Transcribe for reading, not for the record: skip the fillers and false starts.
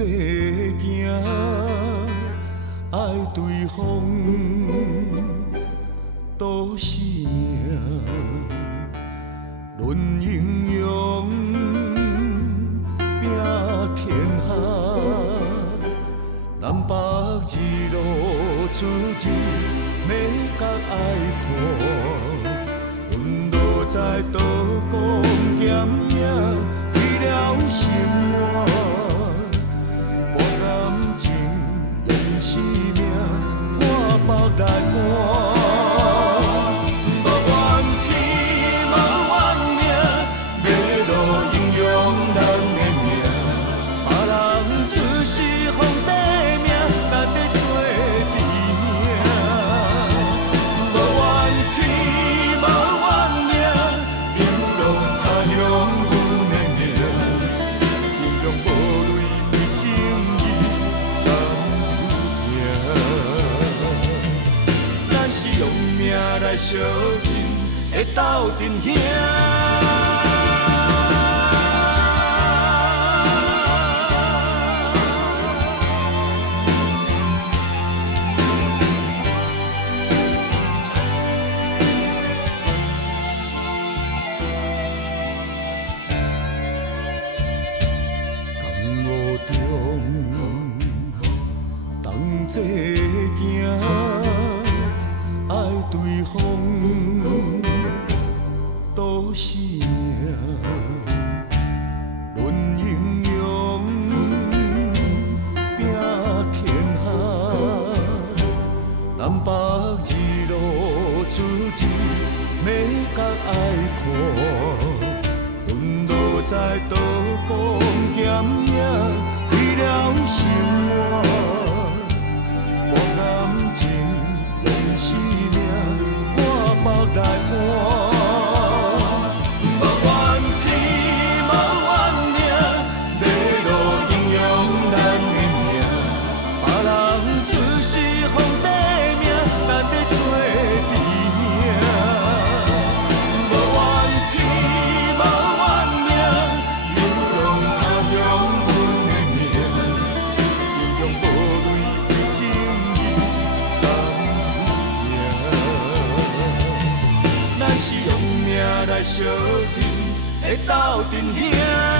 世行，爱对方赌性命，论英勇拼天下，南北二路出征，要甲爱看，阮落在刀光剑影，为了生活。 生命看目来看，无怨天，无怨命，要路英勇咱的命。别人只是皇帝命，咱要做弟兄。无怨天，无怨命，英雄他乡阮的命，英雄无泪为正义。 是用命来相拼的斗阵兄。同路中，同齐行。 爱对方赌性命，论英勇拼天下，南北二路出征，要甲爱看，阮落在刀光剑影，为了生活。 生命看目来看，无怨天，无怨命，要路英勇咱的命。别人只是皇帝命，咱要做弟兄。无怨天，无怨命，流浪他乡阮的命，英雄无泪为正义。 咱是用命来相拼的斗阵兄。